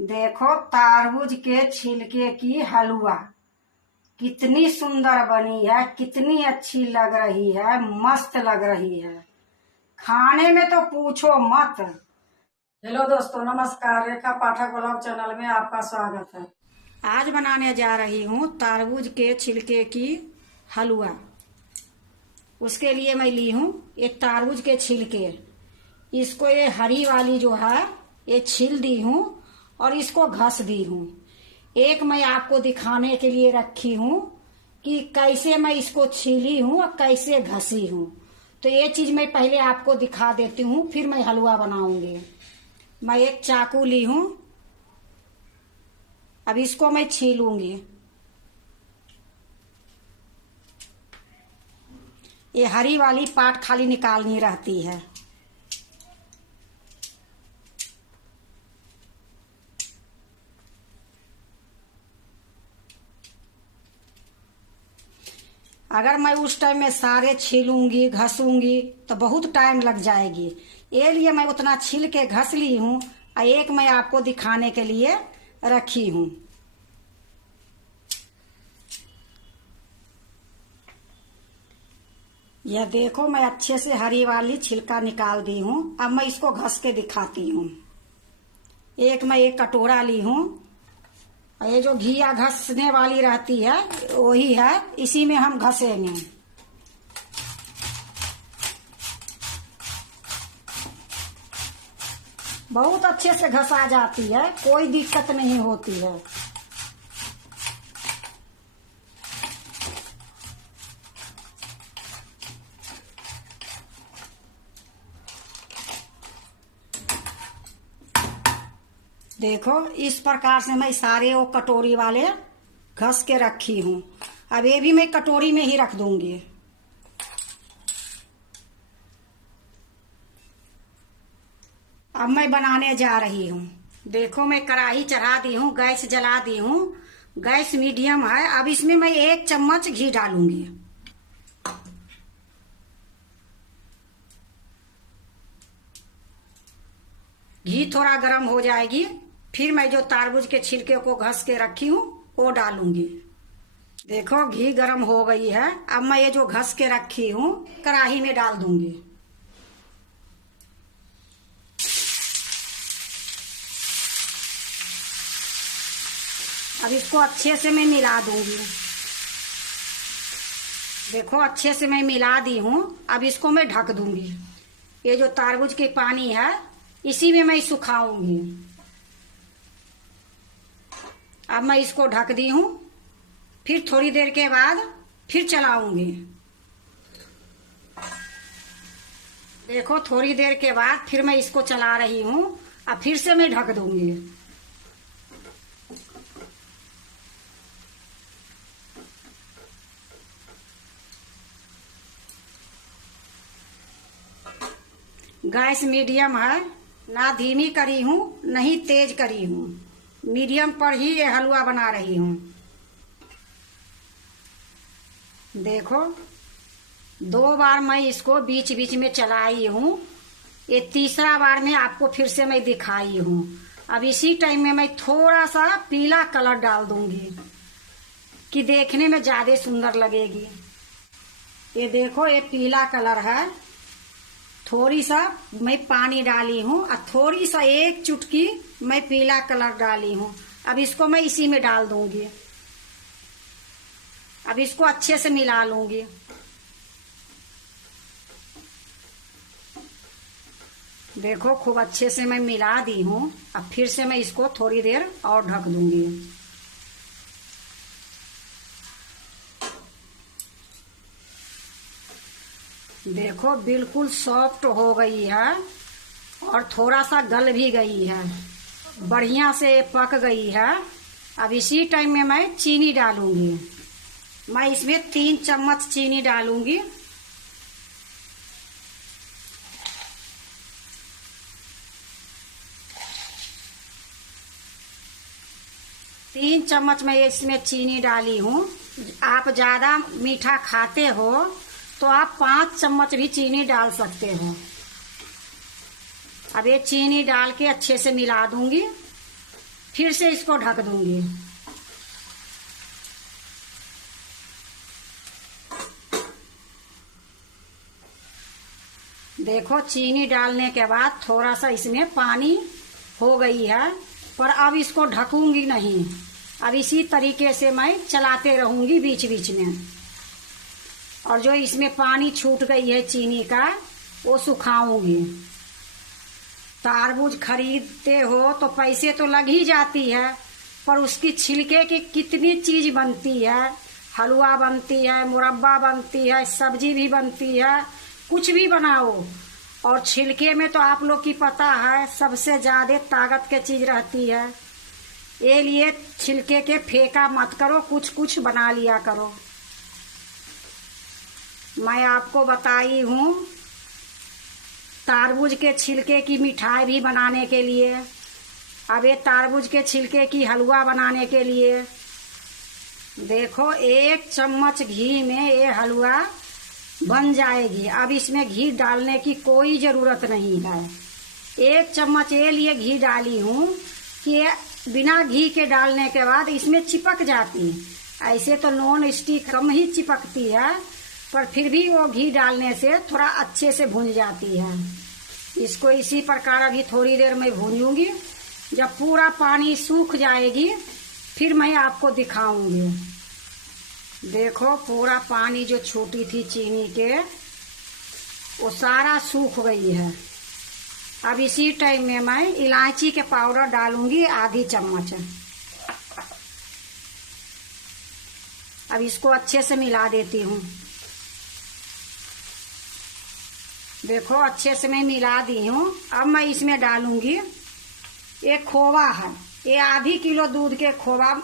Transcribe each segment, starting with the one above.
देखो तरबूज के छिलके की हलवा कितनी सुंदर बनी है, कितनी अच्छी लग रही है, मस्त लग रही है। खाने में तो पूछो मत। हेलो दोस्तों, नमस्कार। रेखा पाठक ब्लॉग चैनल में आपका स्वागत है। आज बनाने जा रही हूँ तरबूज के छिलके की हलवा। उसके लिए मैं ली हूँ एक तरबूज के छिलके। इसको ये हरी वाली जो है ये छील दी हूँ और इसको घस दी हूँ। एक मैं आपको दिखाने के लिए रखी हूँ कि कैसे मैं इसको छीली हूँ और कैसे घसी हूँ। तो ये चीज मैं पहले आपको दिखा देती हूँ, फिर मैं हलवा बनाऊंगी। मैं एक चाकू ली हूँ, अब इसको मैं छीलूंगी। ये हरी वाली पार्ट खाली निकालनी रहती है। अगर मैं उस टाइम में सारे छीलूंगी घसूंगी तो बहुत टाइम लग जाएगी। ये लिए मैं उतना छील के घस ली हूँ और एक मैं आपको दिखाने के लिए रखी हूँ। यह देखो, मैं अच्छे से हरी वाली छिलका निकाल दी हूँ। अब मैं इसको घस के दिखाती हूँ। एक मैं एक कटोरा ली हूँ, ये जो घिया घसने वाली रहती है वही है, इसी में हम घसेंगे। बहुत अच्छे से घसा जाती है, कोई दिक्कत नहीं होती है। देखो, इस प्रकार से मैं सारे वो कटोरी वाले घस के रखी हूँ। अब ये भी मैं कटोरी में ही रख दूंगी। अब मैं बनाने जा रही हूँ। देखो, मैं कढ़ाई चढ़ा दी हूँ, गैस जला दी हूँ। गैस मीडियम है। अब इसमें मैं 1 चम्मच घी डालूंगी। घी थोड़ा गर्म हो जाएगी, फिर मैं जो तरबूज के छिलके को घस के रखी हूँ वो डालूंगी। देखो, घी गर्म हो गई है। अब मैं ये जो घस के रखी हूँ कढ़ाई में डाल दूंगी। अब इसको अच्छे से मैं मिला दूंगी। देखो, अच्छे से मैं मिला दी हूँ। अब इसको मैं ढक दूंगी। ये जो तरबूज की पानी है इसी में मैं सुखाऊंगी। अब मैं इसको ढक दी हूँ, फिर थोड़ी देर के बाद फिर चलाऊंगी। देखो, थोड़ी देर के बाद फिर मैं इसको चला रही हूँ। अब फिर से मैं ढक दूंगी। गैस मीडियम है, ना धीमी करी हूँ नहीं तेज करी हूँ। मीडियम पर ही ये हलवा बना रही हूँ। देखो, 2 बार मैं इसको बीच बीच में चलाई हूँ। ये तीसरा बार में आपको फिर से मैं दिखाई हूँ। अब इसी टाइम में मैं थोड़ा सा पीला कलर डाल दूंगी कि देखने में ज्यादा सुंदर लगेगी। ये देखो, ये पीला कलर है। थोड़ी सा मैं पानी डाली हूँ और थोड़ी सा 1 चुटकी मैं पीला कलर डाली हूँ। अब इसको मैं इसी में डाल दूंगी। अब इसको अच्छे से मिला लूंगी। देखो, खूब अच्छे से मैं मिला दी हूँ। अब फिर से मैं इसको थोड़ी देर और ढक दूंगी। देखो, बिल्कुल सॉफ्ट हो गई है और थोड़ा सा गल भी गई है, बढ़िया से पक गई है। अब इसी टाइम में मैं चीनी डालूंगी। मैं इसमें 3 चम्मच चीनी डालूंगी। तीन चम्मच मैं इसमें चीनी डाली हूँ। आप ज्यादा मीठा खाते हो तो आप 5 चम्मच भी चीनी डाल सकते हो। अब ये चीनी डाल के अच्छे से मिला दूंगी। फिर से इसको ढक दूंगी। देखो चीनी डालने के बाद थोड़ा सा इसमें पानी हो गई है, पर अब इसको ढकूंगी नहीं। अब इसी तरीके से मैं चलाते रहूंगी बीच बीच में। और जो इसमें पानी छूट गई है चीनी का, वो सुखाऊंगी। तरबूज खरीदते हो तो पैसे तो लग ही जाती है, पर उसकी छिलके की कितनी चीज बनती है। हलवा बनती है, मुरब्बा बनती है, सब्जी भी बनती है, कुछ भी बनाओ। और छिलके में तो आप लोग की पता है सबसे ज्यादा ताकत की चीज रहती है। ये लिए छिलके के फेंका मत करो, कुछ कुछ बना लिया करो। मैं आपको बताई हूँ तरबूज के छिलके की मिठाई भी बनाने के लिए। अब ये तरबूज के छिलके की हलवा बनाने के लिए देखो 1 चम्मच घी में ये हलवा बन जाएगी। अब इसमें घी डालने की कोई जरूरत नहीं है। 1 चम्मच ये लिए घी डाली हूँ कि बिना घी के डालने के बाद इसमें चिपक जाती। ऐसे तो नॉन स्टिक कम ही चिपकती है, पर फिर भी वो घी डालने से थोड़ा अच्छे से भून जाती है। इसको इसी प्रकार अभी थोड़ी देर में भूनूंगी। जब पूरा पानी सूख जाएगी फिर मैं आपको दिखाऊंगी। देखो पूरा पानी जो छूटी थी चीनी के, वो सारा सूख गई है। अब इसी टाइम में मैं इलायची के पाउडर डालूंगी आधी चम्मच। अब इसको अच्छे से मिला देती हूँ। देखो अच्छे से मैं मिला दी हूँ। अब मैं इसमें डालूंगी, ये खोवा है, ये आधी किलो दूध के खोवा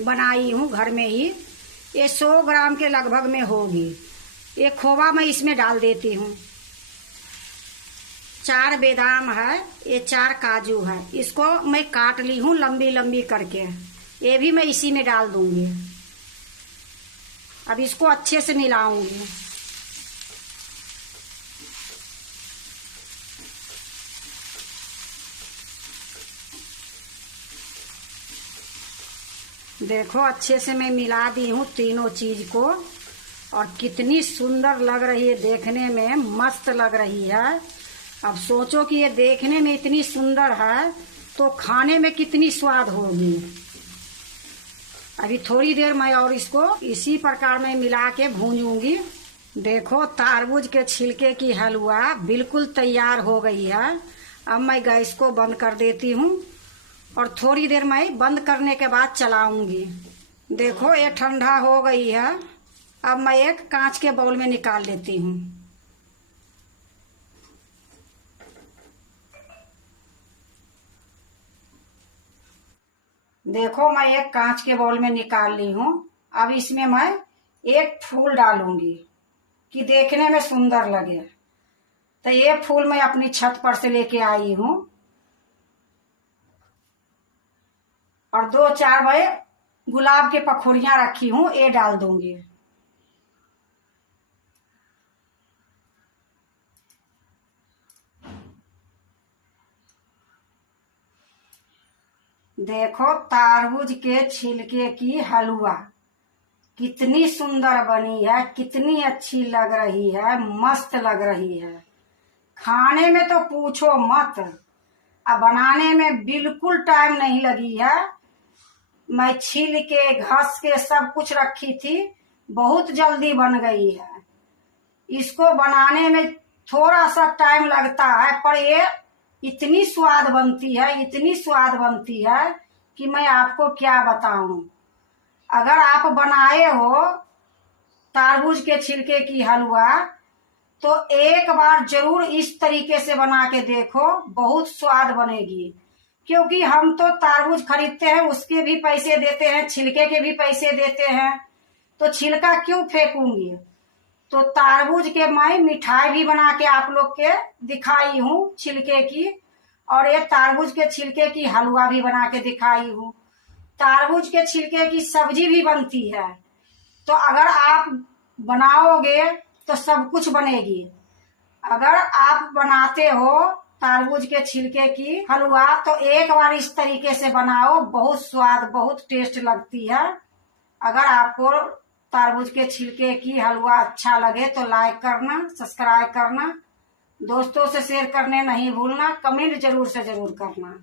बनाई हूँ घर में ही। ये 100 ग्राम के लगभग में होगी। ये खोवा मैं इसमें डाल देती हूँ। 4 बादाम है, ये 4 काजू है, इसको मैं काट ली हूँ लंबी लंबी करके। ये भी मैं इसी में डाल दूंगी। अब इसको अच्छे से मिलाऊंगी। देखो अच्छे से मैं मिला दी हूँ तीनों चीज को, और कितनी सुंदर लग रही है, देखने में मस्त लग रही है। अब सोचो कि ये देखने में इतनी सुंदर है तो खाने में कितनी स्वाद होगी। अभी थोड़ी देर मैं और इसको इसी प्रकार में मिला के भूनूंगी। देखो तरबूज के छिलके की हलवा बिल्कुल तैयार हो गई है। अब मैं गैस को बंद कर देती हूँ और थोड़ी देर मैं बंद करने के बाद चलाऊंगी। देखो ये ठंडा हो गई है। अब मैं एक कांच के बाउल में निकाल लेती हूँ। देखो मैं एक कांच के बाउल में निकाल ली हूँ। अब इसमें मैं एक फूल डालूंगी कि देखने में सुंदर लगे। तो ये फूल मैं अपनी छत पर से लेके आई हूँ, और 2-4 मैं गुलाब के पखोरियां रखी हूँ, ये डाल दूंगी। देखो तरबूज के छिलके की हलवा कितनी सुंदर बनी है, कितनी अच्छी लग रही है, मस्त लग रही है। खाने में तो पूछो मत, अब बनाने में बिल्कुल टाइम नहीं लगी है। मैं छील के घस के सब कुछ रखी थी, बहुत जल्दी बन गई है। इसको बनाने में थोड़ा सा टाइम लगता है, पर ये इतनी स्वाद बनती है, इतनी स्वाद बनती है कि मैं आपको क्या बताऊं। अगर आप बनाए हो तरबूज के छिलके की हलवा तो एक बार जरूर इस तरीके से बना के देखो, बहुत स्वाद बनेगी। क्योंकि हम तो तरबूज खरीदते हैं, उसके भी पैसे देते हैं, छिलके के भी पैसे देते हैं, तो छिलका क्यों फेंकूंगी। तो तरबूज के मैं मिठाई भी बना के आप लोग के दिखाई हूँ छिलके की, और ये तरबूज के छिलके की हलवा भी बना के दिखाई हूँ। तरबूज के छिलके की सब्जी भी बनती है। तो अगर आप बनाओगे तो सब कुछ बनेगी। अगर आप बनाते हो तरबूज के छिलके की हलवा, तो एक बार इस तरीके से बनाओ, बहुत स्वाद बहुत टेस्ट लगती है। अगर आपको तरबूज के छिलके की हलवा अच्छा लगे तो लाइक करना, सब्सक्राइब करना, दोस्तों से शेयर करने नहीं भूलना, कमेंट जरूर से जरूर करना।